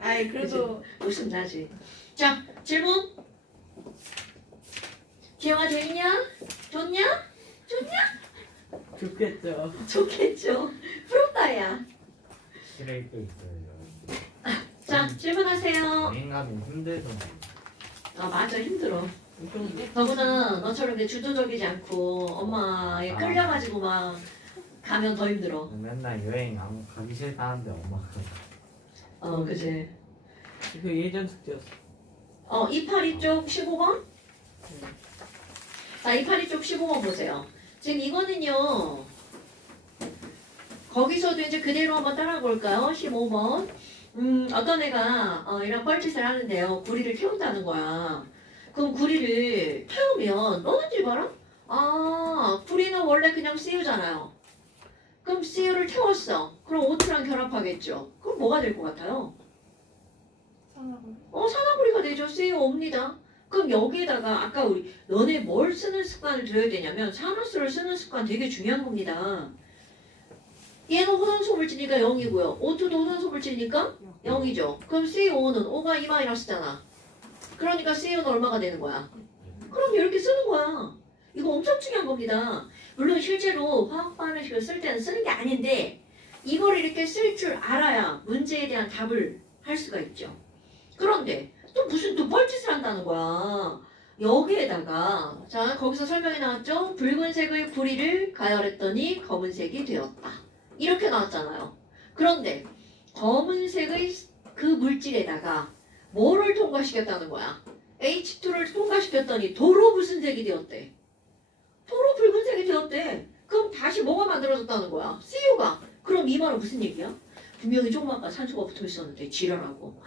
아이 그래도 웃음 나지. 자, 질문. 기영아 재밌냐? 좋냐? 좋냐? 좋겠죠. 좋겠죠. 부럽다 야. 스트레이트 있어요. 자, 질문하세요. 여행하면 힘들던데. 아 맞아 힘들어. 좀 너보다 너처럼 이렇게 주도적이지 않고 엄마에 끌려가지고 막 가면 더 힘들어. 맨날 여행 안 가기 싫다는데 엄마가. 그지. 그 예전 숙제였어. 282쪽 15번. 자, 282쪽 15번 보세요. 지금 이거는요. 거기서도 이제 그대로 한번 따라 볼까요? 15번. 어떤 애가 이런 뻘짓을 하는데요. 구리를 태운다는 거야. 그럼 구리를 태우면 너는 줄 봐라? 아, 구리는 원래 그냥 CU잖아요. 그럼 CU를 태웠어. 그럼 O2랑 결합하겠죠. 그럼 뭐가 될 것 같아요? 산화구리. 산화구리가 되죠. CU옵니다. 그럼 여기에다가 아까 우리 너네 뭘 쓰는 습관을 들여야 되냐면 산화수를 쓰는 습관 되게 중요한 겁니다. 얘는 호산소물질이니까 0이고요. O2도 호산소물질이니까 0이죠. 그럼 CO는 O가 2-잖아. 그러니까 CO는 얼마가 되는 거야? 그럼 이렇게 쓰는 거야. 이거 엄청 중요한 겁니다. 물론 실제로 화학 반응식을 쓸 때는 쓰는 게 아닌데 이걸 이렇게 쓸 줄 알아야 문제에 대한 답을 할 수가 있죠. 그런데 또 무슨 또 뻘짓을 한다는 거야. 여기에다가 자 거기서 설명이 나왔죠. 붉은색의 구리를 가열했더니 검은색이 되었다. 이렇게 나왔잖아요. 그런데 검은색의 그 물질에다가 뭐를 통과시켰다는 거야? H2를 통과시켰더니 도로 무슨 색이 되었대? 도로 붉은색이 되었대. 그럼 다시 뭐가 만들어졌다는 거야? CU가. 그럼 이 말은 무슨 얘기야? 분명히 조금 아까 산소가 붙어 있었는데 지랄하고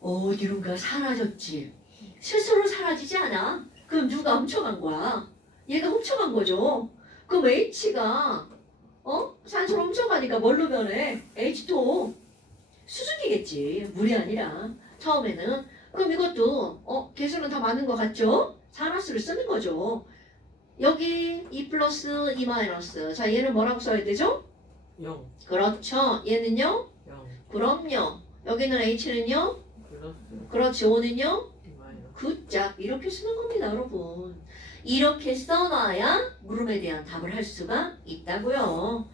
어디론가 사라졌지. 스스로 사라지지 않아? 그럼 누가 훔쳐간 거야? 얘가 훔쳐간 거죠. 그럼 H가 산소로 훔쳐가니까 뭘로 변해? H2O. 수증기겠지. 물이 아니라. 처음에는. 그럼 이것도 개수는 다 맞는 것 같죠? 산화수를 쓰는 거죠. 여기 2 플러스 2 마이너스. 자 얘는 뭐라고 써야 되죠? 0. 그렇죠. 얘는요? 0. 그럼요. 여기는 H는요? 플러스 그렇지. O는요? 마이너스. 굿잡. 이렇게 쓰는 겁니다 여러분. 이렇게 써놔야 물음에 대한 답을 할 수가 있다고요.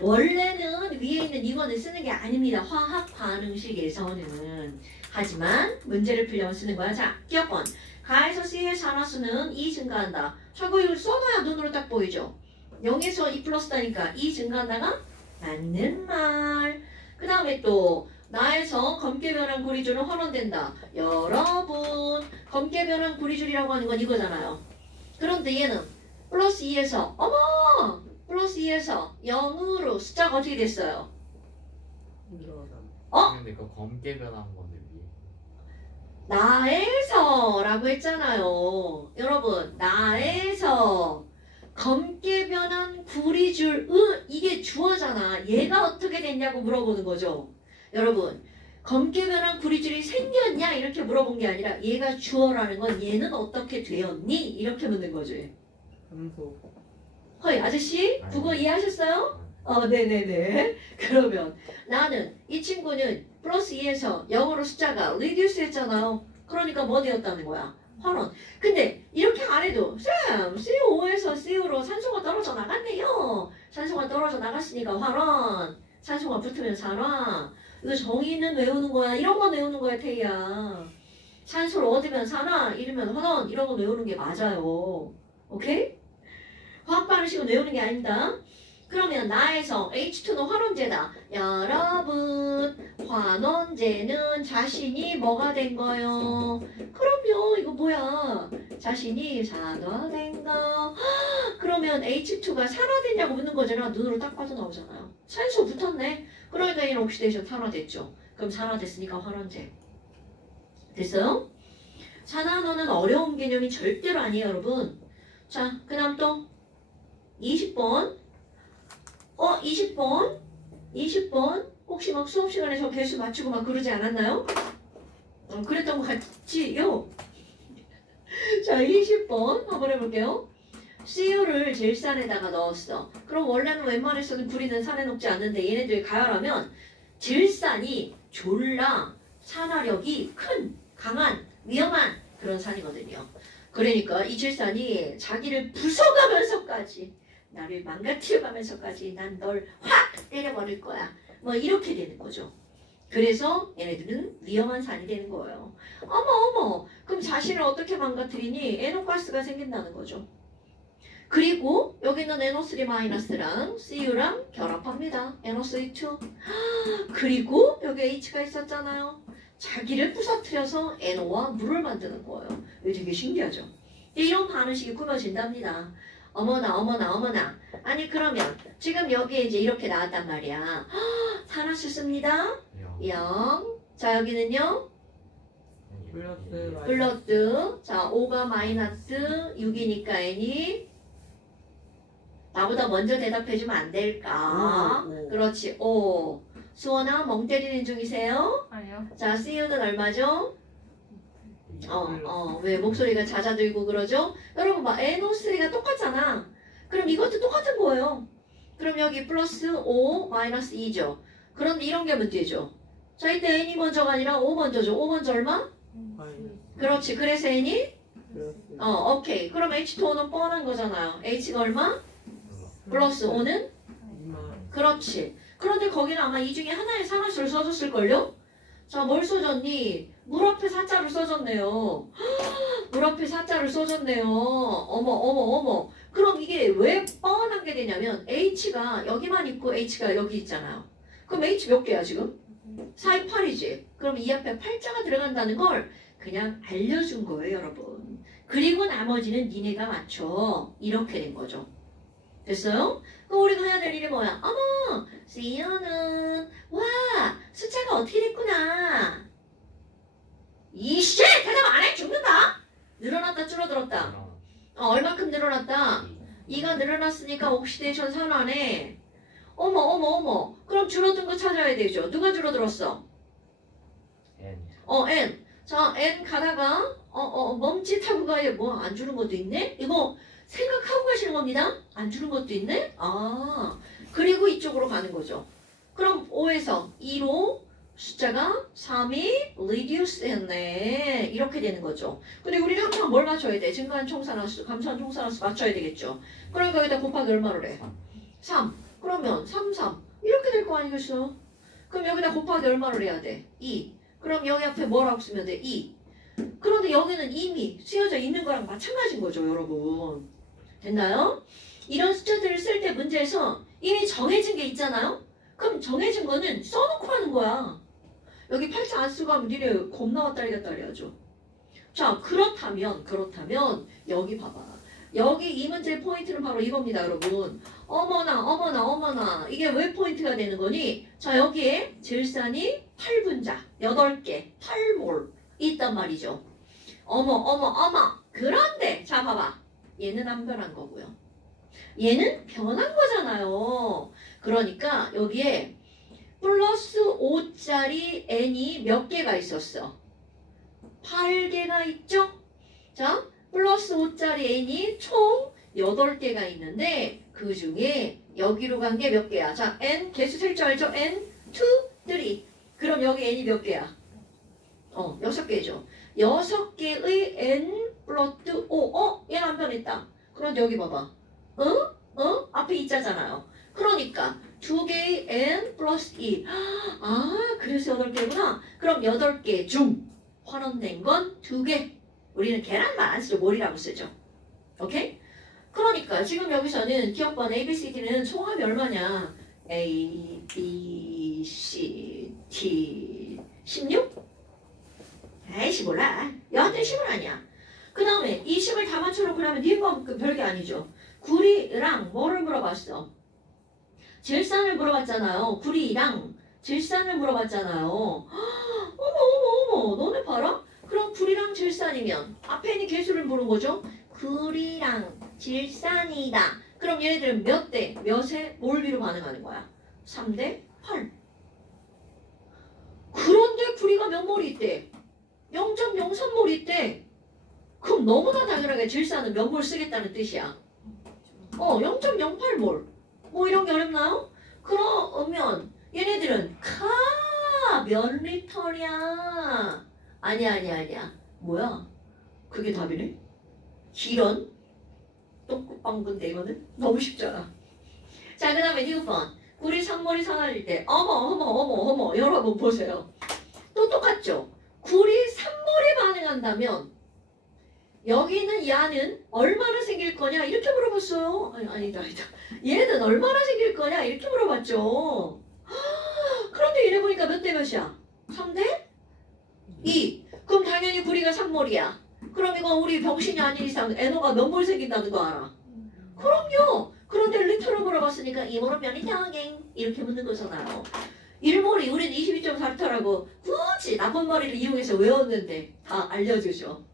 원래는 위에 있는 이거는 쓰는 게 아닙니다. 화학 반응식에서는. 하지만 문제를 풀려면 쓰는 거야. 자, 기억번. 가에서 C의 산화수는 2 증가한다. 저거 이걸 써놔야 눈으로 딱 보이죠. 0에서 2 플러스다니까 2 증가한다가 맞는 말. 그 다음에 또 나에서 검게 변한 구리줄은 환원된다. 여러분 검게 변한 구리줄이라고 하는 건 이거잖아요. 그런데 얘는 플러스 2에서 어머 플러스 2에서 0으로 숫자가 어떻게 됐어요? 근데 그 검게 변한 건데 위에. 나에서라고 했잖아요. 여러분 나에서 검게 변한 구리줄 이게 주어잖아. 얘가 어떻게 됐냐고 물어보는 거죠. 여러분 검게 변한 구리줄이 생겼냐 이렇게 물어본 게 아니라 얘가 주어라는 건 얘는 어떻게 되었니? 이렇게 묻는 거지. 함소. 허이 아저씨 국어 이해하셨어요? 네네네. 그러면 나는 이 친구는 플러스 2에서 0으로 숫자가 리듀스 했잖아요. 그러니까 뭐 되었다는 거야? 환원. 근데 이렇게 안 해도 쌤 CO5에서 CO로 산소가 떨어져 나갔네요. 산소가 떨어져 나갔으니까 환원. 산소가 붙으면 산화. 이거 정의는 외우는 거야. 이런 건 외우는 거야 태희야. 산소를 얻으면 산화, 이러면 환원 이런 건 외우는 게 맞아요. 오케이? 화학 반응식은 외우는 게 아닙니다. 그러면 나에서 H2는 환원제다. 여러분 환원제는 자신이 뭐가 된 거요? 그럼요. 이거 뭐야? 자신이 산화된 거. 그러면 H2가 산화됐냐고 묻는 거잖아. 눈으로 딱 봐도 나오잖아요. 산소 붙었네. 그러니까 얘는 옥시데이션 산화됐죠. 그럼 산화됐으니까 환원제. 됐어요? 산화는 어려운 개념이 절대로 아니에요 여러분. 자, 그 다음 또 20번 20번 혹시 막 수업 시간에 저 개수 맞추고 막 그러지 않았나요? 그랬던 것 같지요? 자 20번 한번 해볼게요. CU를 질산에다가 넣었어. 그럼 원래는 웬만해서는 구리는 산에 녹지 않는데 얘네들이 가열하면 질산이 졸라 산화력이 큰, 강한, 위험한 그런 산이거든요. 그러니까 이 질산이 자기를 부숴가면서까지 나를 망가뜨려가면서까지 난 널 확 때려버릴 거야. 뭐 이렇게 되는 거죠. 그래서 얘네들은 위험한 산이 되는 거예요. 어머 그럼 자신을 어떻게 망가뜨리니? NO가스가 생긴다는 거죠. 그리고 여기 있는 NO3-랑 CU랑 결합합니다. NO3-2. 그리고 여기 H가 있었잖아요. 자기를 부서뜨려서 NO와 물을 만드는 거예요. 이거 되게 신기하죠. 이런 반응식이 꾸며진답니다. 어머나. 아니 그러면 지금 여기에 이제 이렇게 나왔단 말이야. 산화수 씁니다. 0. 자 여기는요. 플러스. 자 5가 마이너스 6이니까 n이 나보다 먼저 대답해주면 안 될까? 오. 그렇지. 5. 수원아 멍 때리는 중이세요? 아니요. 자 CU는 얼마죠? 왜 목소리가 잦아들고 그러죠? 여러분 봐 NO3가 똑같잖아. 그럼 이것도 똑같은 거예요. 그럼 여기 플러스 5 마이너스 2죠. 그런데 이런 게 문제죠. 자 이때 n이 먼저가 아니라 5 먼저죠. 5 먼저 얼마? 그렇지. 그래서 n이? 오케이. 그럼 H2O는 뻔한 거잖아요. H가 얼마? 플러스 5는? 그렇지. 그런데 거기는 아마 이 중에 하나의 산화수를 써줬을걸요? 자, 뭘 써줬니? 물 앞에 사자를 써줬네요. 물 앞에 사자를 써줬네요. 어머. 그럼 이게 왜 뻔한 게 되냐면 H가 여기만 있고 H가 여기 있잖아요. 그럼 H 몇 개야 지금? 4의 8이지. 그럼 이 앞에 8자가 들어간다는 걸 그냥 알려준 거예요, 여러분. 그리고 나머지는 니네가 맞춰. 이렇게 된 거죠. 됐어요? 그럼 우리가 해야 될 일이 뭐야? 어머! CU는 와! 숫자가 어떻게 됐구나. 이씨! 대답 안 해! 죽는다! 늘어났다 줄어들었다? 얼만큼 늘어났다? 2가 늘어났으니까 옥시데이션 산화네. 어머. 그럼 줄어든 거 찾아야 되죠. 누가 줄어들었어? N. 자, N 가다가 멈칫하고 가야 뭐 안 주는 것도 있네? 이거 생각하고 가시는 겁니다. 안 주는 것도 있네? 그리고 이쪽으로 가는 거죠. 그럼 5에서 2로 숫자가 3이 reduce 했네. 이렇게 되는 거죠. 근데 우리는 항상 뭘 맞춰야 돼? 증가한 총산화수, 감소한 총산화수 맞춰야 되겠죠. 그러니까 여기다 곱하기 얼마를 해? 3. 그러면 3 이렇게 될 거 아니겠어? 그럼 여기다 곱하기 얼마를 해야 돼? 2. 그럼 여기 앞에 뭐라고 쓰면 돼? 2. 그런데 여기는 이미 쓰여져 있는 거랑 마찬가지인 거죠, 여러분. 됐나요? 이런 숫자들을 쓸 때 문제에서 이미 정해진 게 있잖아요? 그럼 정해진 거는 써놓고 하는 거야. 여기 8자 안 쓰고 하면 니네 겁나 왔다리 갔다리 하죠. 자, 그렇다면 여기 봐봐. 여기 이 문제의 포인트는 바로 이겁니다, 여러분. 어머나. 이게 왜 포인트가 되는 거니? 자, 여기에 질산이 8분자, 8개, 8몰 있단 말이죠. 어머. 그런데 자, 봐봐. 얘는 안 변한 거고요. 얘는 변한 거잖아요. 그러니까 여기에 플러스 5짜리 n이 몇 개가 있었어? 8개가 있죠? 자, 플러스 5짜리 n이 총 8개가 있는데 그 중에 여기로 간 게 몇 개야? 자, n 개수 셀 줄 알죠? n, 2, 3. 그럼 여기 n이 몇 개야? 6개죠. 6개의 n 플러스 5. 얘는 안 변했다. 그런데 여기 봐봐. 앞에 2자잖아요. 그러니까 2개의 n 플러스 2. 그래서 8개구나. 그럼 8개 중 환원된 건 2개. 우리는 계란만 안 쓰죠. 몰이라고 쓰죠. 오케이? 그러니까 지금 여기서는 기억번 A, B, C, D는 총합이 얼마냐? A, B, C, D 16? 에이씨 몰라. 여하튼 10은 아니야. 그 다음에 이 10을 다 맞춰놓고 나면 니은 그 별게 아니죠. 구리랑 뭐를 물어봤어? 질산을 물어봤잖아요. 구리랑 질산을 물어봤잖아요. 어머. 너네 봐라. 그럼 구리랑 질산이면 앞에 있는 개수를 물은 거죠. 구리랑 질산이다. 그럼 얘네들은 몇 대, 몇에 몰비로 반응하는 거야? 3대 8. 그런데 구리가 몇 몰이 있대? 0.03몰이 있대. 그럼 너무나 당연하게 질산은 몇 몰 쓰겠다는 뜻이야. 0.08몰. 뭐 이런 게 어렵나요? 그러면 얘네들은 몇 리터냐? 아니야. 뭐야? 그게 답이네? 기런? 똥구빵군데 이거는? 너무 쉽잖아. 자, 그 다음에 6번. 굴이 산몰이 사라질 때 어머 여러분 보세요. 또 똑같죠? 굴이 산몰이 반응한다면 여기 있는 야는 얼마나 생길 거냐 이렇게 물어봤어요. 아니다. 얘는 얼마나 생길 거냐 이렇게 물어봤죠. 그런데 얘네 보니까 몇 대 몇이야? 3대 2. 그럼 당연히 구리가 산몰이야. 그럼 이거 우리 병신이 아닌 이상 에너가 몇 몰 생긴다는 거 알아? 그럼요. 그런데 리터를 물어봤으니까 2몰은 몇 리터 이렇게 묻는 거잖아요. 1몰이 우리는 22.4리터라고 굳이 나쁜 머리를 이용해서 외웠는데 다 알려주죠.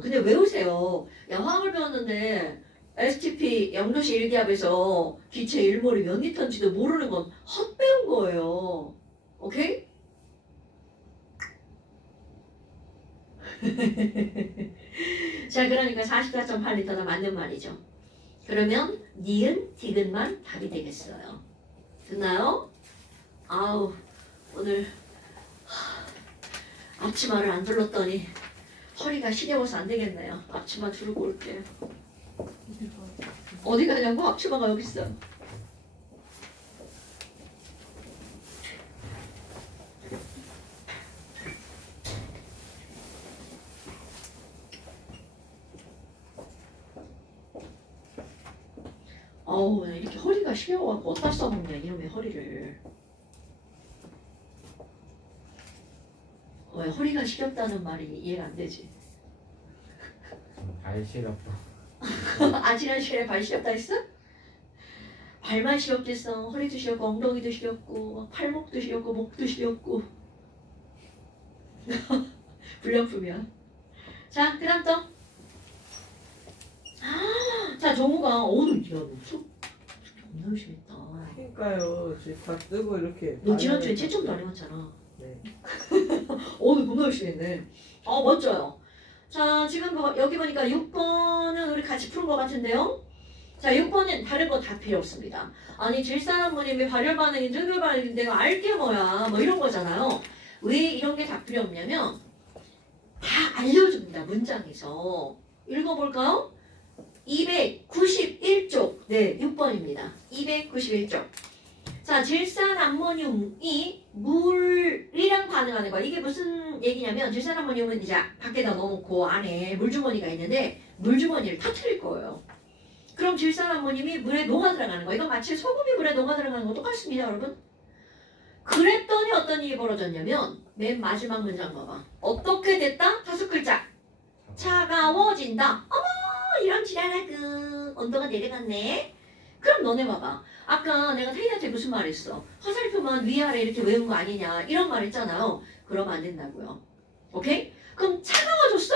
근데 외우세요. 야, 화학을 배웠는데 STP 영도시 일기압에서 기체 1몰이 몇 리터인지도 모르는 건 헛배운 거예요. 오케이? 자, 그러니까 44.8리터가 맞는 말이죠. 그러면 니은, 디귿만 답이 되겠어요. 됐나요? 아우, 오늘 앞치마를 안 둘렀더니 허리가 시려워서 안 되겠네요. 앞치마 두르고 올게요. 어디 가냐고? 앞치마가 여기 있어. 어우, 나 이렇게 허리가 시려워갖고 어디다 써먹냐 이놈의 허리를. 왜 허리가 시렵다는 말이 이해가 안 되지? 발 시렵고. 아지란 시에 발 시렵다 했어? 발만 시렵겠어. 허리도 시렵고 엉덩이도 시렵고 팔목도 시렵고 목도 시렵고. 불량품이야. 자, 그 다음 또. 자, 정우가 오늘 야, 너 수업 존나 열심히 했다. 그러니까요. 지금 다 뜨고 이렇게. 너 지난주에 채점도 안 해봤잖아. 네. 오늘 겁나 열심히 했네. 멋져요. 자, 지금 여기 보니까 6번은 우리 같이 푸는 것 같은데요. 자, 6번은 다른 거 다 필요 없습니다. 아니, 질산암모님이 발열 반응이 늑열 반응인데 내가 알게 뭐야. 뭐 이런 거잖아요. 왜 이런 게 다 필요 없냐면 다 알려줍니다. 문장에서. 읽어볼까요? 291쪽. 네, 6번입니다. 291쪽. 자, 질산암모늄이 물이랑 반응하는 거야. 이게 무슨 얘기냐면 질산암모늄은 이제 밖에다 넣어놓고 안에 물주머니가 있는데 물주머니를 터뜨릴 거예요. 그럼 질산암모늄이 물에 녹아 들어가는 거야. 이건 마치 소금이 물에 녹아 들어가는 거 똑같습니다, 여러분. 그랬더니 어떤 일이 벌어졌냐면 맨 마지막 문장 봐봐. 어떻게 됐다? 5글자. 차가워진다. 어머, 이런 지랄하군. 온도가 내려갔네. 그럼 너네 봐봐. 아까 내가 태희한테 무슨 말 했어? 화살표만 위아래 이렇게 외운 거 아니냐 이런 말 했잖아요. 그러면 안 된다고요. 오케이? 그럼 차가워졌어?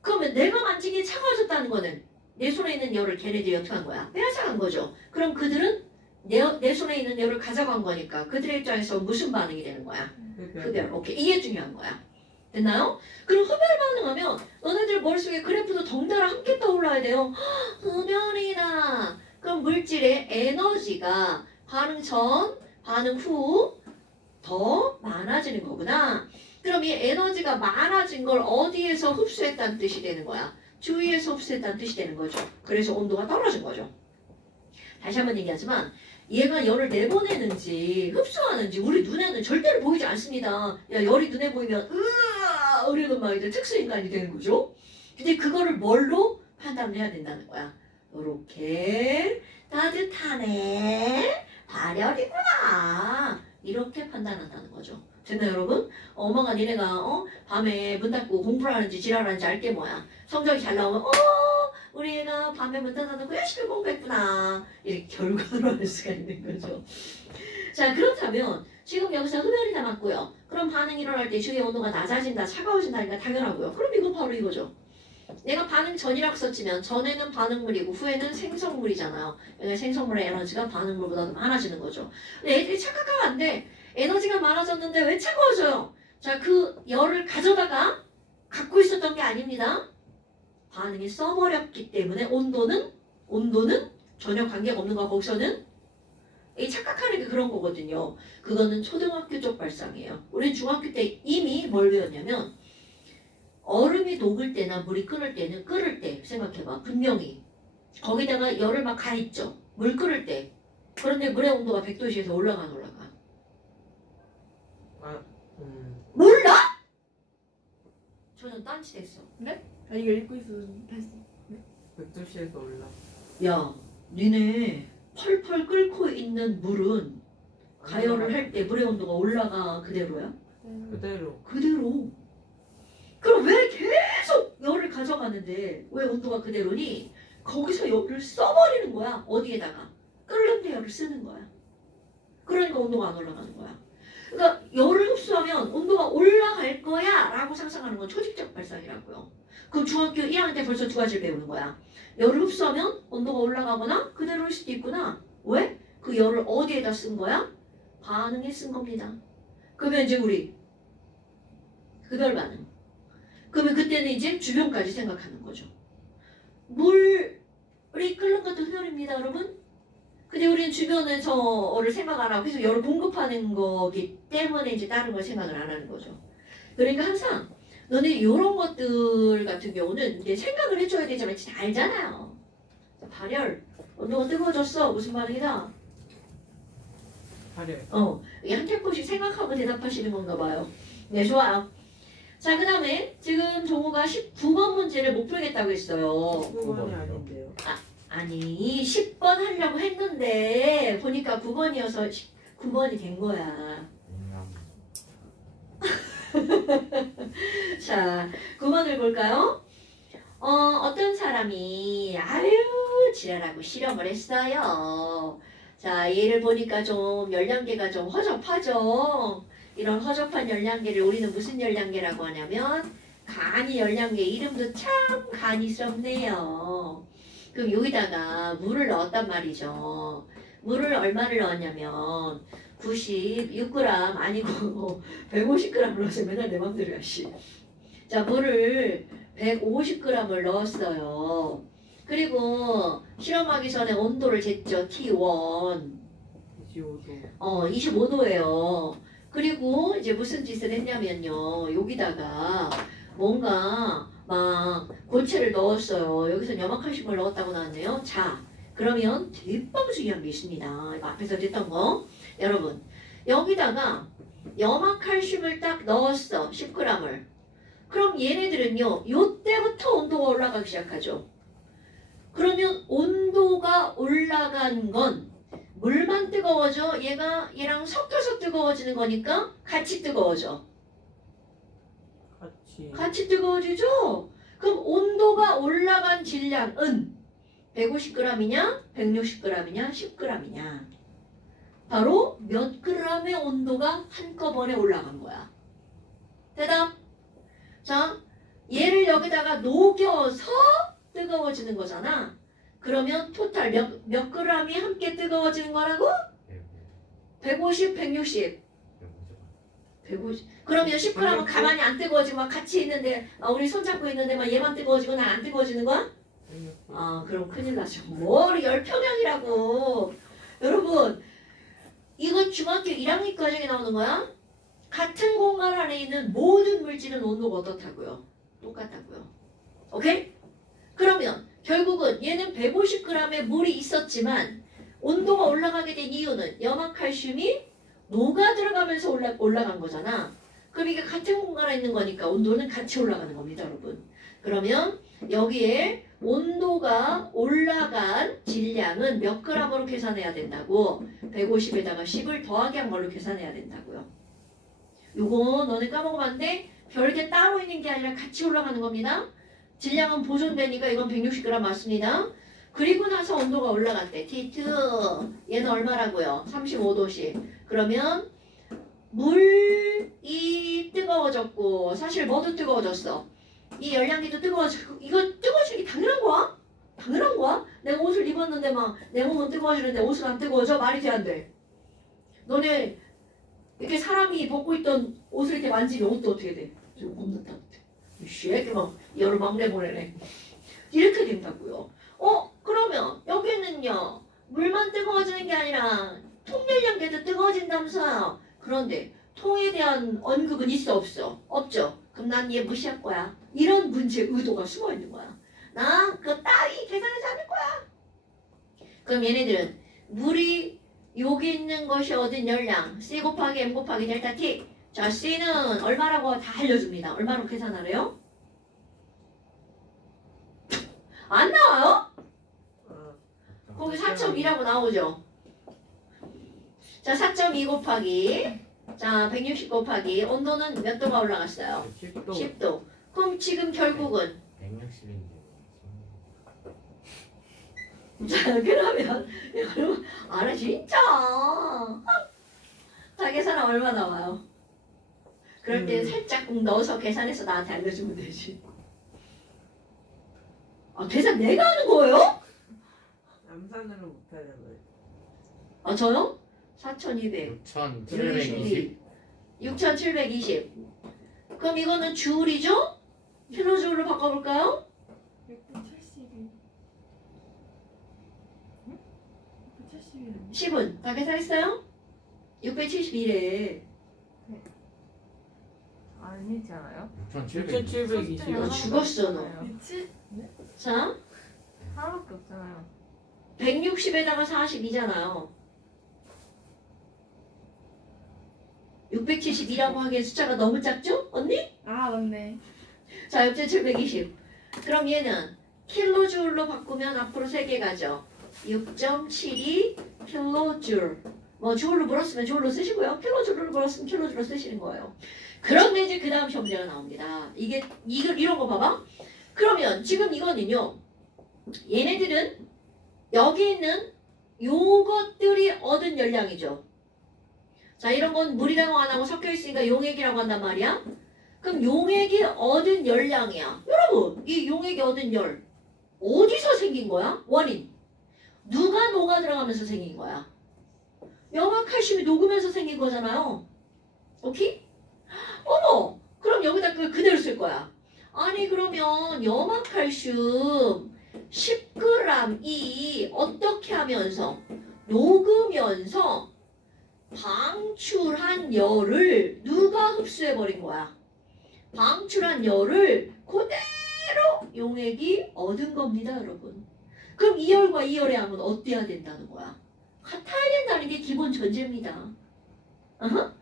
그러면 내가 만지기에 차가워졌다는 거는 내 손에 있는 열을 걔네들이 어떻게 한 거야? 빼앗아간 거죠. 그럼 그들은 내 손에 있는 열을 가져간 거니까 그들의 입장에서 무슨 반응이 되는 거야? 흡열. 오케이. 이게 중요한 거야. 됐나요? 그럼 흡열 반응하면 너네들 머릿속에 그래프도 덩달아 함께 떠올라야 돼요. 흡열이다. 그럼 물질의 에너지가 반응 전, 반응 후 더 많아지는 거구나. 그럼 이 에너지가 많아진 걸 어디에서 흡수했다는 뜻이 되는 거야? 주위에서 흡수했다는 뜻이 되는 거죠. 그래서 온도가 떨어진 거죠. 다시 한번 얘기하지만 얘가 열을 내보내는지 흡수하는지 우리 눈에는 절대로 보이지 않습니다. 야, 열이 눈에 보이면 으아 우리는 막 이제 특수인간이 되는 거죠. 근데 그거를 뭘로 판단을 해야 된다는 거야. 요렇게 따뜻하네 발열이구나 이렇게 판단한다는 거죠. 됐나요 여러분? 엄마가 니네가 밤에 문 닫고 공부를 하는지 지랄하는지 알게 뭐야. 성적이 잘 나오면 우리 애가 밤에 문 닫아놓고 열심히 공부했구나 이렇게 결과로 알 수가 있는 거죠. 자, 그렇다면 지금 여기서 흡열이 남았고요. 그럼 반응이 일어날 때 주위의 온도가 낮아진다 차가워진다니까 당연하고요. 그럼 이건 바로 이거죠. 내가 반응 전이라고 썼지만 전에는 반응물이고 후에는 생성물이잖아요. 왜냐면 생성물의 에너지가 반응물보다 많아지는 거죠. 근데 애들이 착각하면 안 돼. 에너지가 많아졌는데 왜 차가워져요? 자, 그 열을 가져다가 갖고 있었던 게 아닙니다. 반응이 써버렸기 때문에 온도는 온도는 전혀 관계가 없는 거야. 거기서는 이 착각하는 게 그런 거거든요. 그거는 초등학교 쪽 발상이에요. 우린 중학교 때 이미 뭘 배웠냐면 얼음이 녹을 때나 물이 끓을 때는 끓을 때 생각해봐. 분명히 거기다가 열을 막 가했죠. 물 끓을 때. 그런데 물의 온도가 100도씨에서 올라가 안 올라가? 몰라? 저는 딴짓했어. 아니 이거 읽고 있었는데 했어. 100도씨에서 올라. 야, 니네 펄펄 끓고 있는 물은 가열을 할 때 물의 온도가 올라가 그대로야? 그대로. 그대로. 그럼 왜 계속 열을 가져가는데 왜 온도가 그대로니? 거기서 열을 써버리는 거야. 어디에다가? 끓는 데 열을 쓰는 거야. 그러니까 온도가 안 올라가는 거야. 그러니까 열을 흡수하면 온도가 올라갈 거야 라고 상상하는 건 초직적 발상이라고요. 그럼 중학교 1학년 때 벌써 두 가지를 배우는 거야. 열을 흡수하면 온도가 올라가거나 그대로일 수도 있구나. 왜? 그 열을 어디에다 쓴 거야? 반응에 쓴 겁니다. 그러면 이제 우리 흡열 반응. 그러면 그때는 이제 주변까지 생각하는 거죠. 물이 끓는 것도 흡열입니다, 여러분. 근데 우리는 주변에서를 생각 안 하고 계속 열을 공급하는 거기 때문에 이제 다른 걸 생각을 안 하는 거죠. 그러니까 항상 너네 이런 것들 같은 경우는 이제 생각을 해줘야 되지만 진짜 알잖아요. 발열, 온도가 뜨거워졌어. 무슨 반응이다? 발열. 이게 한 템포씩 생각하고 대답하시는 건가 봐요. 네, 좋아요. 자, 그 다음에 지금 종우가 19번 문제를 못 풀겠다고 했어요. 9번이 아닌데요. 아니, 10번 하려고 했는데 보니까 9번이어서 9번이 된 거야. 자, 9번을 볼까요? 어떤 사람이 지랄하고 실험을 했어요. 자, 얘를 보니까 좀 열량계가 좀 허접하죠. 이런 허접한 열량계를 우리는 무슨 열량계라고 하냐면 간이 열량계. 이름도 참 간이스럽네요. 그럼 여기다가 물을 넣었단 말이죠. 물을 얼마를 넣었냐면 96g 아니고 150g을 넣었어요. 맨날 내 맘대로야 씨. 자, 물을 150g을 넣었어요. 그리고 실험하기 전에 온도를 쟀죠. T1. 25도. 25도예요. 그리고 이제 무슨 짓을 했냐면요. 여기다가 뭔가 막 고체를 넣었어요. 여기서 염화칼슘을 넣었다고 나왔네요. 자, 그러면 대빵 중요한 게 있습니다. 이거 앞에서 됐던 거. 여러분, 여기다가 염화칼슘을 딱 넣었어. 10g을. 그럼 얘네들은요. 요때부터 온도가 올라가기 시작하죠. 그러면 온도가 올라간 건 물만 뜨거워져. 얘랑 섞여서 뜨거워지는 거니까 같이 뜨거워져. 같이 뜨거워지죠? 그럼 온도가 올라간 질량은 150g이냐? 160g이냐? 10g이냐? 바로 몇 g의 온도가 한꺼번에 올라간 거야. 대답. 자, 얘를 여기다가 녹여서 뜨거워지는 거잖아. 그러면 토탈 몇 g이 함께 뜨거워지는 거라고? 150, 160. 150. 그러면 10g은 가만히 안 뜨거워지고 막 같이 있는데 우리 손잡고 있는데 막 얘만 뜨거워지고 난 안 뜨거워지는 거야? 그럼 큰일 나죠. 뭘 열평형이라고. 여러분, 이거 중학교 1학년 과정에 나오는 거야. 같은 공간 안에 있는 모든 물질은 온도가 어떻다고요? 똑같다고요. 오케이? 그러면 결국은 얘는 150g의 물이 있었지만 온도가 올라가게 된 이유는 염화칼슘이 녹아 들어가면서 올라간 거잖아. 그럼 이게 같은 공간 안에 있는 거니까 온도는 같이 올라가는 겁니다, 여러분. 그러면 여기에 온도가 올라간 질량은 몇 g으로 계산해야 된다고? 150에다가 10을 더하기 한 걸로 계산해야 된다고요. 요거 너네 까먹으면 안 돼. 별게 따로 있는 게 아니라 같이 올라가는 겁니다. 질량은 보존되니까 이건 160g 맞습니다. 그리고 나서 온도가 올라갔대. T2 얘는 얼마라고요? 35도씩. 그러면 물이 뜨거워졌고 사실 뭐도 뜨거워졌어? 이 열량기도 뜨거워지고 이거 뜨거워지는 게 당연한 거야? 당연한 거야? 내가 옷을 입었는데 막 내 몸은 뜨거워지는데 옷은 안 뜨거워져? 말이 돼 안 돼? 너네 이렇게 사람이 벗고 있던 옷을 이렇게 만지면 옷도 어떻게 돼? 좀 겁나 따뜻해. 이렇게 막 열을 막 내보내네. 이렇게 된다고요. 그러면 여기는요. 물만 뜨거워지는 게 아니라 통열량계도 뜨거워진다면서요. 그런데 통에 대한 언급은 있어 없어? 없죠. 그럼 난 얘 무시할 거야. 이런 문제 의도가 숨어 있는 거야. 나 그거 따위 계산하지 않을 거야. 그럼 얘네들은 물이 여기 있는 것이 얻은 열량 C 곱하기 M 곱하기 델타 T. 자, C는 얼마라고 다 알려줍니다. 얼마로 계산하래요? 안 나와요? 거기 4.2라고 나오죠. 자, 4.2 곱하기 자, 160 곱하기 온도는 몇 도가 올라갔어요? 10도. 10도. 그럼 지금 결국은 160인데. 자, 그러면 여러분 알아 진짜. 자, 계산하면 얼마 나와요? 그럴 때 살짝 넣어서 계산해서 나한테 알려주면 되지. 아, 계산 내가 하는 거예요? 암산으로 못하잖아요. 아, 저요? 4,200 6,720. 6,720. 그럼 이거는 주울이죠? 킬로주울로 바꿔볼까요? 671. 671. 10은 다 계산했어요? 671에 아니지 않아요? 6,720. 너 죽었어 너. 미치? 자, 하나밖에 없잖아요. 160에다가 42잖아요. 672라고 하기엔 숫자가 너무 작죠? 언니? 아 맞네. 자, 6,720. 그럼 얘는 킬로주울로 바꾸면 앞으로 3개 가죠. 6.72 킬로줄. 뭐 주울로 물었으면 주울로 쓰시고요. 킬로줄로 물었으면 킬로줄로 쓰시는 거예요. 그런데 이제 그 다음 시험 문제가 나옵니다. 이런 거 봐봐. 그러면 지금 이거는요. 얘네들은 여기 있는 요것들이 얻은 열량이죠. 자, 이런 건 물이라고 안 하고 섞여 있으니까 용액이라고 한단 말이야. 그럼 용액이 얻은 열량이야. 여러분, 이 용액이 얻은 열 어디서 생긴 거야? 원인. 누가 녹아 들어가면서 생긴 거야? 염화칼슘이 녹으면서 생긴 거잖아요. 오케이? 어머, 그럼 여기다 그대로 쓸 거야. 아니 그러면 염화칼슘 10g이 어떻게 하면서 녹으면서 방출한 열을 누가 흡수해버린 거야? 방출한 열을 그대로 용액이 얻은 겁니다, 여러분. 그럼 이 열과 이 열의 양은 어때야 된다는 거야? 같아야 된다는 게 기본 전제입니다. 어머나.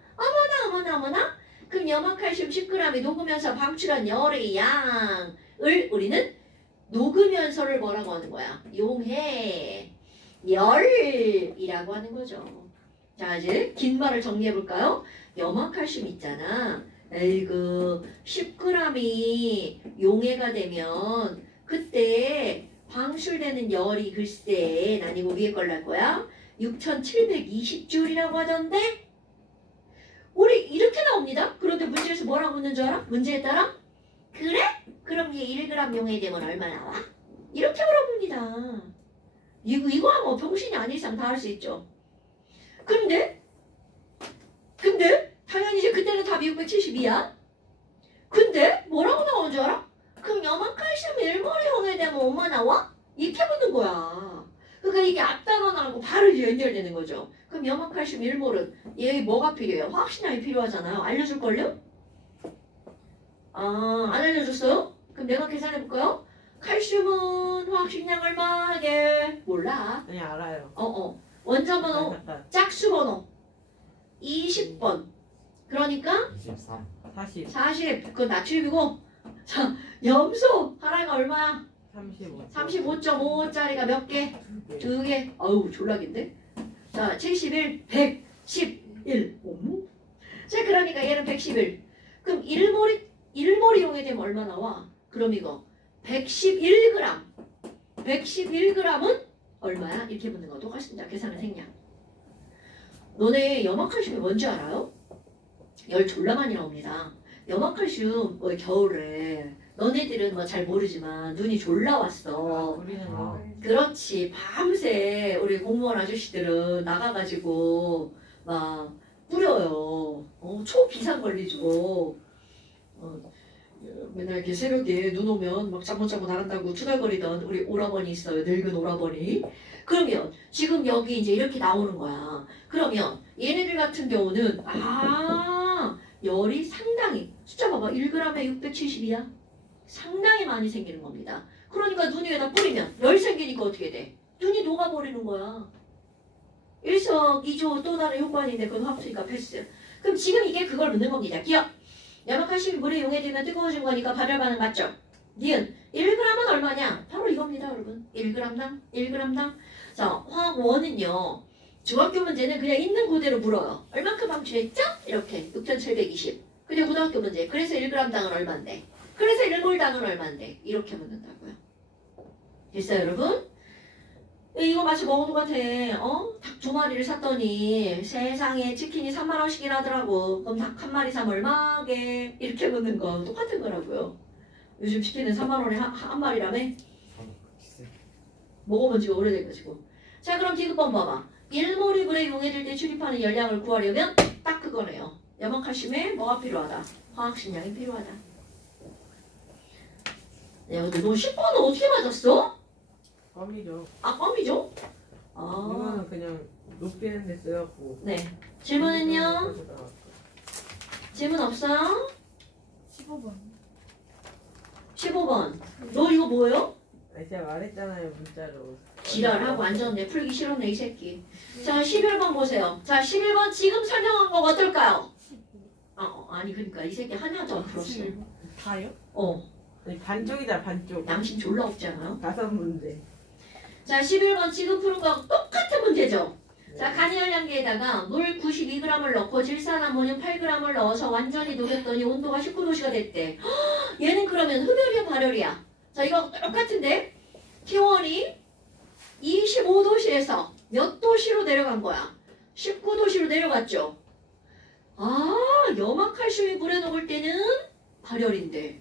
그럼 염화칼슘 10g이 녹으면서 방출한 열의 양을 우리는 녹으면서를 뭐라고 하는 거야? 용해 열이라고 하는 거죠. 자, 이제 긴 말을 정리해 볼까요? 염화칼슘 있잖아. 에이그 10g이 용해가 되면 그때 방출되는 열이 글쎄 아니고 위에 걸 날 거야. 6,720줄이라고 하던데 우리 이렇게 나옵니다. 그런데 문제에서 뭐라고 묻는 줄 알아? 문제에 따라 그래? 그럼 얘 1g 용해 되면 얼마 나와? 이렇게 물어봅니다. 이거야 뭐 병신이 아닌 이상 다 할 수 있죠. 근데 당연히 이제 그때는 답이 672야. 근데 뭐라고 나오는 줄 알아? 그럼 염화칼슘 1몰이 용해되면 얼마 나와? 이렇게 묻는 거야. 그러니까 이게 앞단어 나오고 바로 이제 연결되는 거죠. 그럼 염화칼슘 1몰은 얘 뭐가 필요해요? 화학식량이 필요하잖아요. 알려줄걸요? 안 알려줬어요? 그럼 내가 계산해볼까요? 칼슘은 화학식량 얼마게? 몰라. 아니 알아요. 원자 번호 잠깐. 짝수 번호 20번. 그러니까 23. 40, 40. 그건 나트륨이고. 자, 염소 하나가 얼마야? 35. 35.5짜리가 몇 개? 네. 2개. 어우 졸라긴데. 자, 71, 111. 자, 그러니까 얘는 111. 그럼 1몰이 용해되면 얼마 나와? 그럼 이거 111g. 111g은 얼마야? 이렇게 묻는 거 똑같습니다. 계산은 생략. 너네 염화칼슘이 뭔지 알아요? 열 졸라 많이 나옵니다. 염화칼슘 겨울에 너네들은 뭐 잘 모르지만 눈이 졸라 왔어. 우리는 뭐 그렇지. 밤새 우리 공무원 아저씨들은 나가가지고 막 뿌려요. 초비상 걸리죠. 맨날 이렇게 새벽에 눈 오면 막 잠 못 자고 나간다고 투덜거리던 우리 오라버니 있어요. 늙은 오라버니. 그러면 지금 여기 이제 이렇게 나오는 거야. 그러면 얘네들 같은 경우는 열이 상당히 숫자 봐봐. 1g에 670이야. 상당히 많이 생기는 겁니다. 그러니까 눈 위에다 뿌리면 열 생기니까 어떻게 돼? 눈이 녹아버리는 거야. 일석이조 또 다른 효과인데 그건 합치니까 패스. 그럼 지금 이게 그걸 묻는 겁니다. 기억. 염화칼슘이 물에 용해되면 뜨거워진 거니까 발열 반응 맞죠? 니은 1g은 얼마냐? 바로 이겁니다, 여러분. 1g당. 자, 화학 원은요. 중학교 문제는 그냥 있는 그대로 물어요. 얼만큼 방출했죠? 이렇게 6720. 근데 고등학교 문제. 그래서 1g당은 얼만데? 그래서 1몰당은 얼만데? 이렇게 묻는다고요. 됐어요, 여러분? 이거 마치 먹어도 같아. 닭 2마리를 샀더니 세상에 치킨이 3만원씩이나 하더라고. 그럼 닭 1마리 사면 얼마게? 이렇게 묻는 거 똑같은 거라고요. 요즘 치킨은 3만원에 한 마리라며? 먹어본 지가 오래돼가지고. 자, 그럼 디귿번 봐봐. 1몰이 물에 용해질 때 출입하는 열량을 구하려면 딱 그거네요. 염화칼슘에 뭐가 필요하다? 화학식량이 필요하다. 야, 근데 너 10번은 어떻게 맞았어? 껌이죠. 껌이죠? 이거는 그냥 높이는 데 써갖고. 네. 질문은요? 질문 없어요? 15번. 15번. 너 이거 뭐예요? 제가 말했잖아요, 문자로. 지랄하고 앉았네. 풀기 싫었네, 이 새끼. 자, 11번 보세요. 자, 11번 지금 설명한 거 어떨까요? 아니, 그러니까 이 새끼 하나도 안 풀었어. 다요? 아니, 반쪽이다, 반쪽. 양심 졸라 없지 않아요? 5문제. 자, 11번 지금 푸는 거 똑같은 문제죠? 자, 간이열량계에다가 물 92g을 넣고 질산아모늄 8g을 넣어서 완전히 녹였더니 온도가 19도씨가 됐대. 헉, 얘는 그러면 흡열이야, 발열이야? 자, 이거 똑같은데? T1이 25도씨에서 몇 도씨로 내려간 거야? 19도씨로 내려갔죠? 염화칼슘이 물에 녹을 때는 발열인데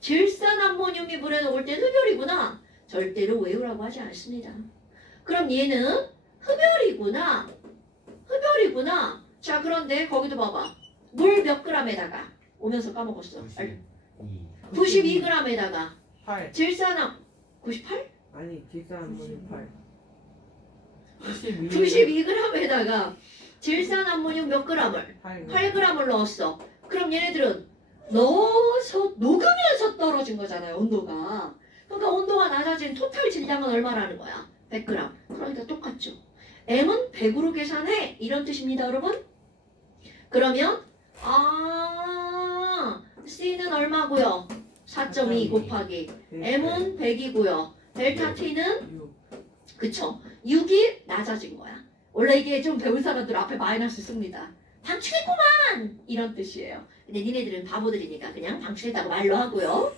질산암모늄이 물에 녹을 때는 흡열이구나. 절대로 외우라고 하지 않습니다. 그럼 얘는 흡열이구나. 자, 그런데 거기도 봐봐. 물 몇 g에다가 오면서 까먹었어. 92g에다가 8. 질산암 98? 아니, 질산암모늄 8. 92g에다가 질산암모늄 몇 g을? 8g을 넣었어. 그럼 얘네들은 넣어서 녹으면서 떨어진 거잖아요, 온도가. 그러니까 온도가 낮아진 토탈 질량은 얼마라는 거야? 100g. 그러니까 똑같죠. M은 100으로 계산해. 이런 뜻입니다, 여러분. 그러면 C는 얼마고요? 4.2 곱하기 M은 100이고요. 델타 T는 6. 그쵸? 6이 낮아진 거야. 원래 이게 좀 배운 사람들 앞에 마이너스 씁니다. 방출했구만! 이런 뜻이에요. 근데 니네들은 바보들이니까 그냥 방출했다고 말로 하고요.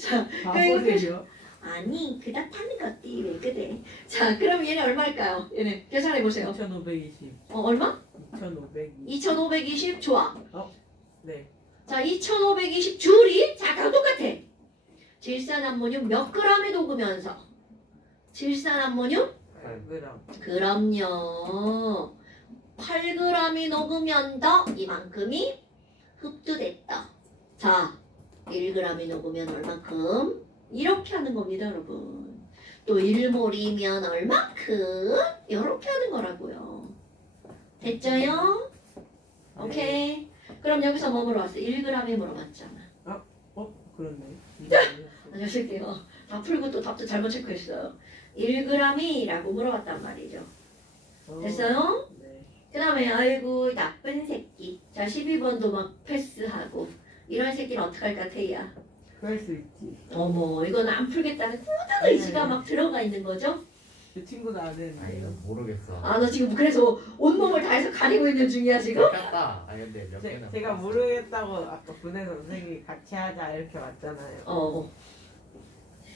자, 바보들이요? 아니, 그렇다는 것이 왜 그래? 자, 그럼 얘네 얼마일까요? 얘네 계산해보세요. 2520. 얼마? 2520. 2520 좋아. 네. 자, 2520 줄이 자, 똑같아. 질산암모늄 몇 g에 녹으면서? 질산암모늄? 8g. 그럼요. 8g이 녹으면 더 이만큼이 흡수됐다. 자, 1g이 녹으면 얼만큼? 이렇게 하는 겁니다, 여러분. 또 1몰이면 얼만큼? 이렇게 하는 거라고요. 됐죠요? 오케이. 그럼 여기서 뭐 물어봤어? 1g에 물어봤잖아. 그렇네. 안녕하세요. 다 풀고 또 답도 잘못 체크했어요. 1g이라고 물어봤단 말이죠. 됐어요? 네. 그 다음에 아이고 나쁜 새끼. 자, 12번도 막 패스하고. 이런 새끼는 어떡할까, 태희야? 그럴 수 있지. 어머, 이건 안 풀겠다는 굳은 의지가 막 들어가 있는 거죠? 그 친구도 안 이거 했는데요. 모르겠어. 너 지금 그래서 온몸을 다해서 가리고 있는 중이야, 지금? 다 근데 몇 개는 제가 모르겠다고 아까 분해 선생님이 같이 하자 이렇게 왔잖아요.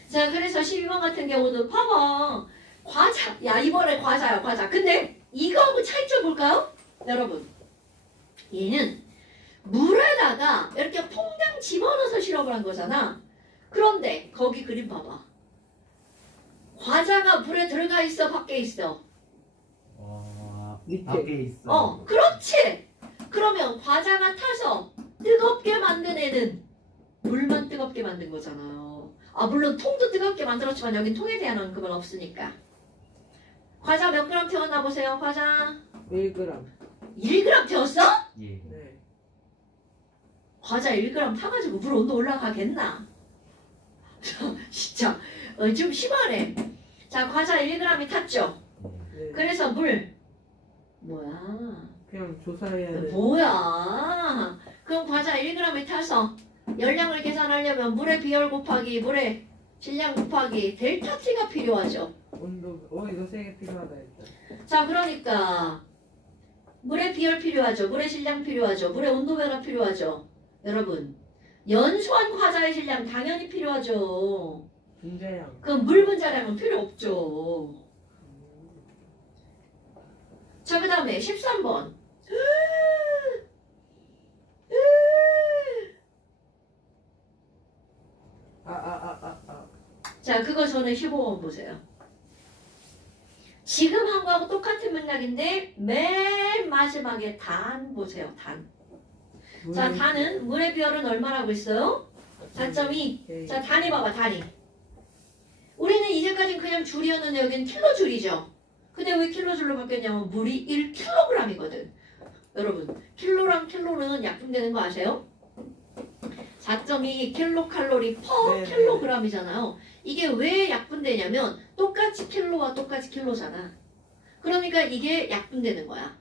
자, 그래서 12번 같은 경우는 봐봐. 과자. 야, 이번에 과자야, 과자. 근데 이거하고 차이점 볼까요? 여러분. 얘는 물에다가 이렇게 퐁당 집어넣어서 시럽을 한 거잖아. 그런데 거기 그림 봐봐. 과자가 물에 들어가 있어, 밖에 있어? 밑에. 밖에 있어. 그렇지. 그러면 과자가 타서 뜨겁게 만든 애는 물만 뜨겁게 만든 거잖아요. 아 물론 통도 뜨겁게 만들었지만 여긴 통에 대한 언급은 없으니까. 과자 몇 그램 태웠나 보세요. 과자 1g. 1g 태웠어? 예. 네. 과자 1g 타가지고 물 온도 올라가겠나? 진짜 좀 심하네. 자 과자 1g이 탔죠. 네. 그래서 물 뭐야? 그냥 조사해야 돼. 뭐야? 그럼 과자 1g이 타서 열량을 계산하려면 물의 비열 곱하기 물의 질량 곱하기 델타 T가 필요하죠. 온도. 이거 3개 필요하다 일단. 자 그러니까 물의 비열 필요하죠. 물의 질량 필요하죠. 물의 온도 변화 필요하죠. 여러분 연소한 과자의 질량 당연히 필요하죠. 분자량. 그럼 물 분자량은 필요 없죠. 자 그 다음에 13번 자 그거 저는 15번 보세요. 지금 한 거하고 똑같은 맥락인데 맨 마지막에 단 보세요. 단. 자 단은 물의 비열은 얼마라고 있어요? 4.2. 자 단위 봐봐 단위. 우리는 이제까지는 그냥 줄이었는데 여기는 킬로줄이죠. 근데 왜 킬로줄로 바뀌었냐면 물이 1kg이거든. 여러분 킬로랑 킬로는 약분되는 거 아세요? 4.2 킬로칼로리 퍼 네네. 킬로그램이잖아요. 이게 왜 약분되냐면 똑같이 킬로와 똑같이 킬로잖아. 그러니까 이게 약분되는 거야.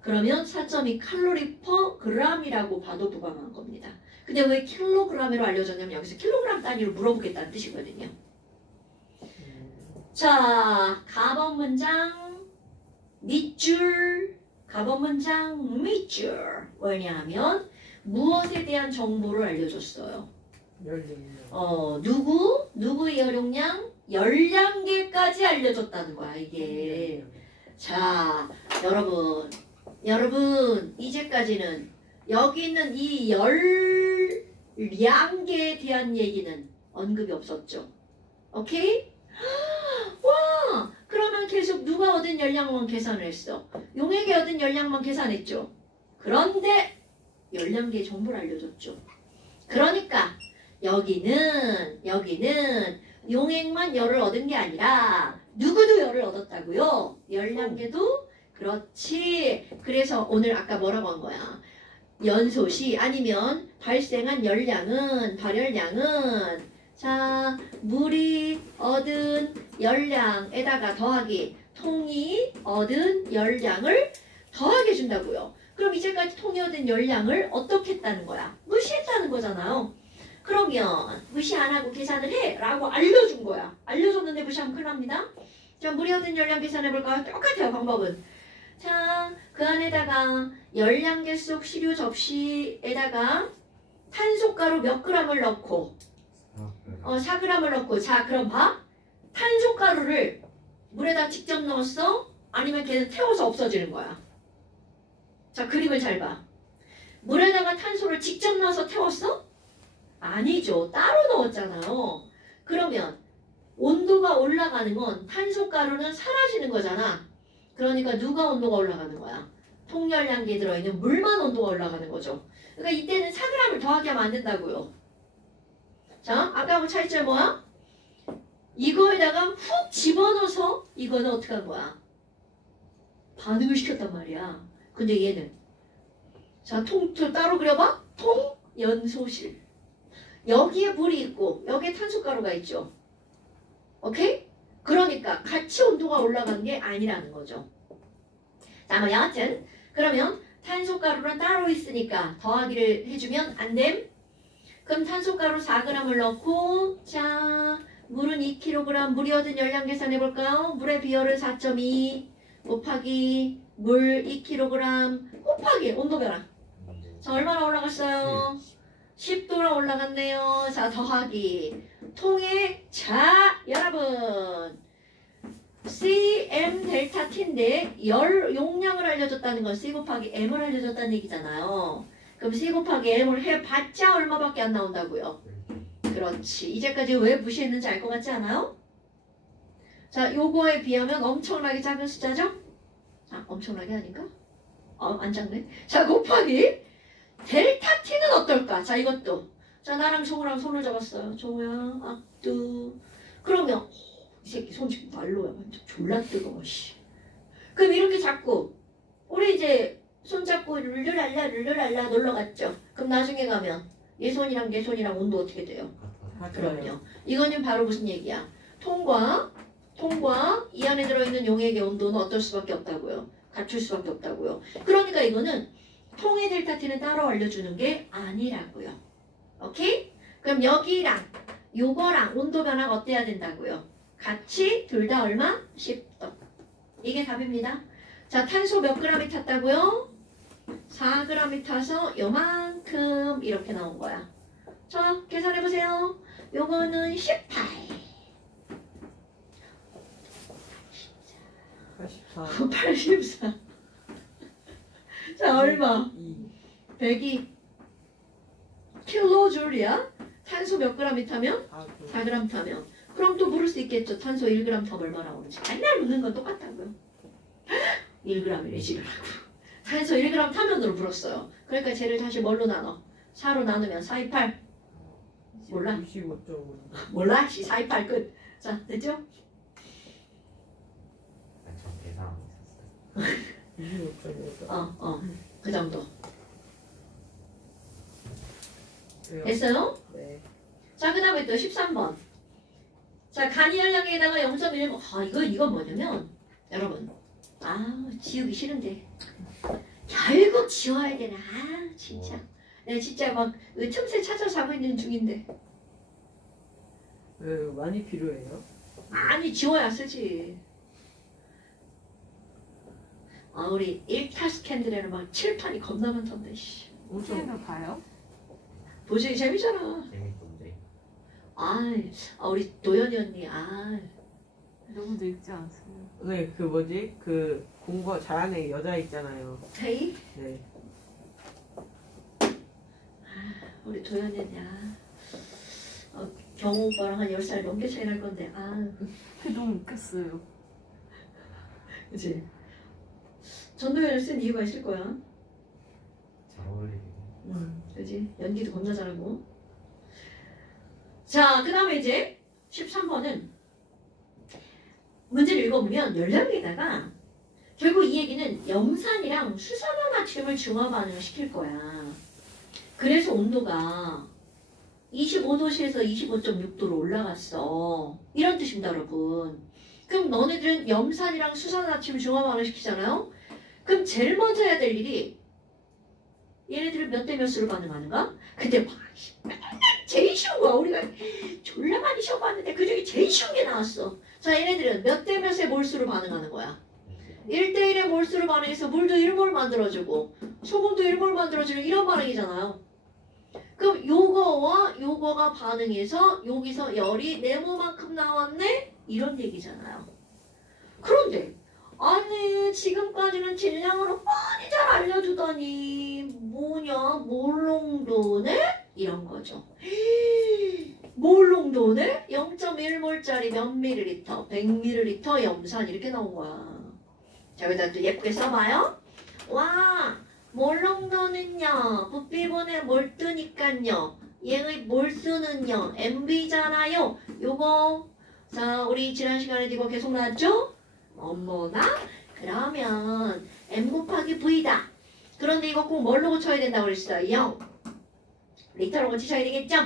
그러면 4.2 칼로리 퍼 그램이라고 봐도 무방한 겁니다. 근데 왜 킬로그램으로 알려졌냐면 여기서 킬로그램 단위로 물어보겠다는 뜻이거든요. 자, 가번 문장 밑줄, 가번 문장 밑줄. 왜냐하면 무엇에 대한 정보를 알려줬어요. 열량. 누구의 열용량? 열량계까지 알려줬다는 거야, 이게. 자, 여러분, 이제까지는 여기 있는 이 열량계에 대한 얘기는 언급이 없었죠. 오케이? 와! 그러면 계속 누가 얻은 열량만 계산을 했어? 용액이 얻은 열량만 계산했죠. 그런데 열량계 정보를 알려줬죠. 그러니까 여기는 용액만 열을 얻은 게 아니라 누구도 열을 얻었다고요? 열량계도 그렇지. 그래서 오늘 아까 뭐라고 한 거야? 연소시 아니면 발생한 열량은 발열량은 자 물이 얻은 열량에다가 더하기 통이 얻은 열량을 더하게 준다고요. 그럼 이제까지 통이 얻은 열량을 어떻게 했다는 거야? 무시했다는 거잖아요. 그러면 무시 안 하고 계산을 해 라고 알려준 거야. 알려줬는데 무시하면 큰일 납니다. 자 물이 얻은 열량 계산해볼까요? 똑같아요 방법은. 자 그 안에다가 열량계 속 시류 접시에다가 탄소가루 몇 g을 넣고 4g을 넣고 자 그럼 봐. 탄소가루를 물에다 직접 넣었어? 아니면 걔는 태워서 없어지는 거야. 자 그림을 잘 봐. 물에다가 탄소를 직접 넣어서 태웠어? 아니죠. 따로 넣었잖아요. 그러면 온도가 올라가는 건 탄소가루는 사라지는 거잖아. 그러니까 누가 온도가 올라가는 거야? 통열량계에 들어있는 물만 온도가 올라가는 거죠. 그러니까 이때는 4g을 더하게 하면 안 된다고요. 자, 아까하고 차이점 뭐야? 이거에다가 훅 집어넣어서 이거는 어떻게 한 거야? 반응을 시켰단 말이야. 근데 얘는 자, 통틀 따로 그려봐. 통연소실. 여기에 물이 있고 여기에 탄소가루가 있죠. 오케이? 그러니까 같이 온도가 올라간 게 아니라는 거죠. 자, 뭐 여하튼 그러면 탄소가루는 따로 있으니까 더하기를 해주면 안 됨. 그럼 탄소가루 4g을 넣고 자 물은 2kg 물이 얻은 열량 계산해볼까요? 물의 비열은 4.2 곱하기 물 2kg 곱하기 온도 변화. 자 얼마나 올라갔어요? 10도나 올라갔네요. 자 더하기 통의 자 여러분 CM 델타 T인데 열 용량을 알려줬다는 건 C 곱하기 M을 알려줬다는 얘기잖아요. 그럼 C 곱하기 M을 해봤자 얼마밖에 안 나온다고요? 그렇지. 이제까지 왜 무시했는지 알 것 같지 않아요? 자 요거에 비하면 엄청나게 작은 숫자죠? 아 엄청나게 아닌가? 안 작네. 자 곱하기 델타 T는 어떨까? 자 이것도 자, 나랑 정우랑 손을 잡았어요. 정우야, 악두. 그러면 이 새끼 손 지금 난로야. 완전 졸라 뜨거워. 씨. 그럼 이렇게 잡고 우리 이제 손 잡고 룰루랄라 놀러 갔죠. 그럼 나중에 가면 얘 손이랑 얘 손이랑 온도 어떻게 돼요? 그럼요. 이거는 바로 무슨 얘기야? 통과 이 안에 들어있는 용액의 온도는 어떨 수밖에 없다고요. 갖출 수밖에 없다고요. 그러니까 이거는 통의 델타 T는 따로 알려주는 게 아니라고요. 오케이? 그럼 여기랑 요거랑 온도 변화가 어때야 된다고요? 같이 둘 다 얼마? 10도. 이게 답입니다. 자, 탄소 몇 g이 탔다고요? 4g이 타서 요만큼 이렇게 나온 거야. 자, 계산해보세요. 요거는 18. 84. 84. 자, 얼마? 2. 102 킬로줄이야. 탄소 몇 g이 타면? 4g 타면. 그럼 또 물을 수 있겠죠. 탄소 1g 타면 얼마 나오는지. 맨날 묻는 건 똑같다고요. 1g이래 지르라고. 탄소 1g 타면으로 불었어요. 그러니까 쟤를 다시 뭘로 나눠? 4로 나누면 428. 몰라? 65.5. 몰라? 428 끝. 자, 됐죠? 전 계산하고 있었어요. 65.5. 그 정도. 왜요? 됐어요? 네. 자, 그 다음에 또 13번. 자, 간이열량에다가 0.1. 이건 뭐냐면, 여러분. 지우기 싫은데. 결국 지워야 되나. 진짜. 내가 진짜 막 틈새 찾아서 하고 있는 중인데. 왜 많이 필요해요? 아니, 지워야 쓰지. 우리 1타 스캔들에는 막 칠판이 겁나 많던데, 씨. 엄청 선생님도 봐요? 보시기 재밌잖아. 재밌던데. 우리 도연이 언니, 너무 늙지 않습니다. 네, 그 뭐지? 그 공부 잘하는 여자 있잖아요. 헤이? 네. 우리 도연이 언니, 경호 오빠랑 한 10살 넘게 차이 날 건데, 그게 너무 웃겼어요. 그치? 전도연을 쓴 이유가 있을 거야. 잘 어울리네. 그지? 연기도 겁나 잘하고. 자, 그 다음에 이제 13번은 문제를 읽어보면 열량에다가 결국 이 얘기는 염산이랑 수산화나트륨을 중화 반응을 시킬 거야. 그래서 온도가 25도씨에서 25.6도로 올라갔어. 이런 뜻입니다, 여러분. 그럼 너네들은 염산이랑 수산화나트륨 중화 반응을 시키잖아요? 그럼 제일 먼저 해야 될 일이 얘네들은 몇 대 몇으로 반응하는가? 근데 제일 쉬운 거야. 우리가 졸라 많이 시험봤는데 그중에 제일 쉬운 게 나왔어. 자, 얘네들은 몇 대 몇의 몰수로 반응하는 거야. 1대1의 몰수로 반응해서 물도 1몰 만들어주고 소금도 1몰 만들어주는 이런 반응이잖아요. 그럼 요거와 요거가 반응해서 여기서 열이 네모만큼 나왔네? 이런 얘기잖아요. 그런데 아니 지금까지는 질량으로 많이 잘 알려주더니 뭐냐 몰농도네? 이런 거죠. 몰농도네? 0.1몰짜리 몇 밀리리터, 100ml 염산 이렇게 나온 거야. 자, 여기다 또 예쁘게 써봐요. 와, 몰농도는요 부피분의 몰수니깐요 얘의 몰수는요 MV잖아요. 요거 자 우리 지난 시간에 이거 계속 나왔죠? 어머나 그러면 M 곱하기 V다. 그런데 이거 꼭 뭘로 고쳐야 된다고 그랬어요? 0 리터로 고치셔야 되겠죠?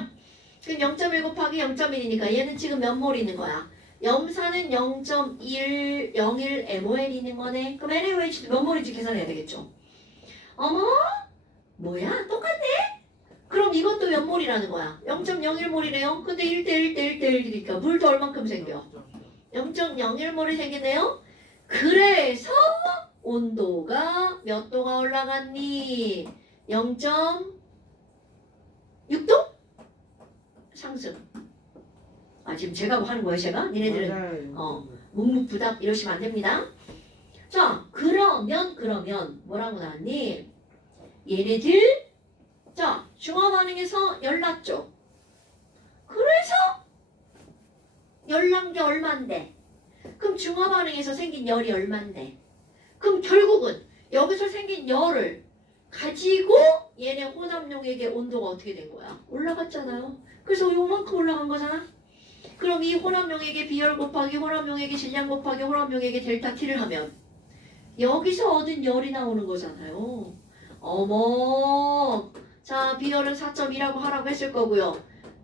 그럼 0.1 곱하기 0.1이니까 얘는 지금 몇 몰 있는 거야? 염산은 0.101 MOL 있는 거네. 그럼 NaOH도 몇 몰인지 계산해야 되겠죠? 어머 뭐야 똑같네? 그럼 이것도 몇 몰이라는 거야? 0.01몰이래요. 근데 1대1대1대1이니까 물도 얼만큼 생겨? 0.01몰이 생기네요. 그래서 온도가 몇 도가 올라갔니? 0.6도? 상승. 지금 제가 하는 거예요, 제가? 니네들은 묵묵부답 이러시면 안 됩니다. 자, 그러면 뭐라고 나왔니? 얘네들 자, 중화 반응에서 열 났죠. 그래서 열 난 게 얼만데? 그럼 중화 반응에서 생긴 열이 얼만데? 그럼 결국은 여기서 생긴 열을 가지고 얘네 혼합용액의 온도가 어떻게 된 거야? 올라갔잖아요. 그래서 요만큼 올라간 거잖아. 그럼 이 혼합용액의 비열 곱하기 혼합용액의 질량 곱하기 혼합용액의 델타 T를 하면 여기서 얻은 열이 나오는 거잖아요. 어머. 자, 비열은 4.2라고 하라고 했을 거고요.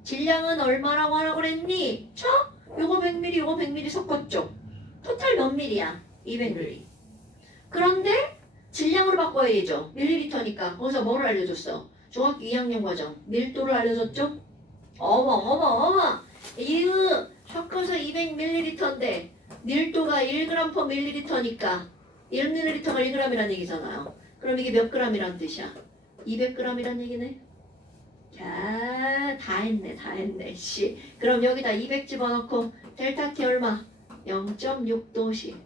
질량은 얼마라고 하라고 그랬니? 자, 요거 100ml, 요거 100ml 섞었죠. 토탈 몇 밀이야? 200ml. 그런데 질량으로 바꿔야 되죠. 밀리리터니까. 거기서 뭐를 알려줬어? 중학교 2학년 과정. 밀도를 알려줬죠? 어머. 이거 섞어서 200ml인데 밀도가 1g/ml니까 1ml가 1g이라는 얘기잖아요. 그럼 이게 몇 g이란 뜻이야? 200g이란 얘기네. 자, 다 했네. 씨. 그럼 여기다 200 집어넣고 델타 T 얼마? 0.6도씩.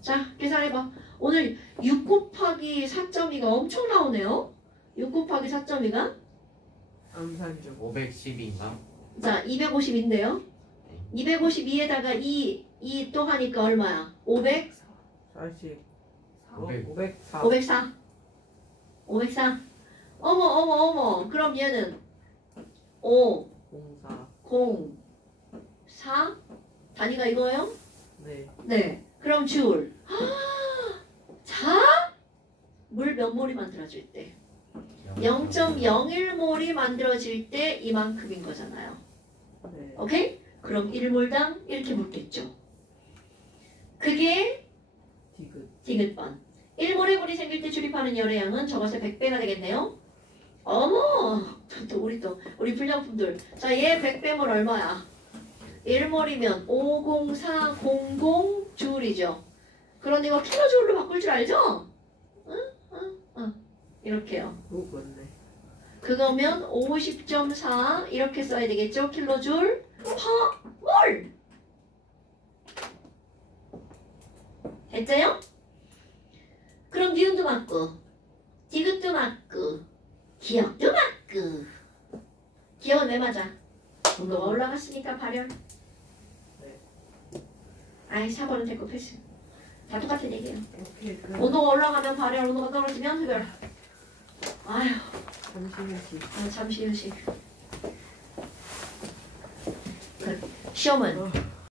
자, 계산해봐. 오늘 6 곱하기 4.2가 엄청 나오네요. 6 곱하기 4.2가? 암산중 512인가? 자, 250인데요. 252에다가 2 또 하니까 얼마야? 500? 40 500. 504 504. 어머. 그럼 얘는 5, 04 0, 4? 단위가 이거예요? 네 네. 그럼 줄. 자? 물 몇 몰이 만들어질 때? 0.01몰이 만들어질 때 이만큼인 거잖아요. 네. 오케이? 그럼 1몰당 이렇게 묻겠죠. 그게 디귿번. 1몰의 물이 생길 때 출입하는 열의 양은 저것의 100배가 되겠네요. 어머! 우리 불량품들. 자, 얘 100배몰 얼마야? 1몰이면 50400 줄이죠. 그럼 이거 킬로줄로 바꿀 줄 알죠? 응. 이렇게요. 오 맞네 그거면 50.4 이렇게 써야 되겠죠? 킬로줄 퍼 몰. 됐죠요? 그럼 니은도 맞고 디귿도 맞고 기억도 맞고. 기억은 왜 맞아? 온도가 올라갔으니까 발열. 네. 아이 4번은 됐고 패스. 다 똑같은 얘기예요. 오케이 그 온도가 올라가면 발열, 온도가 떨어지면 흡열. 아휴. 잠시 휴식 잠시 휴식. 시험은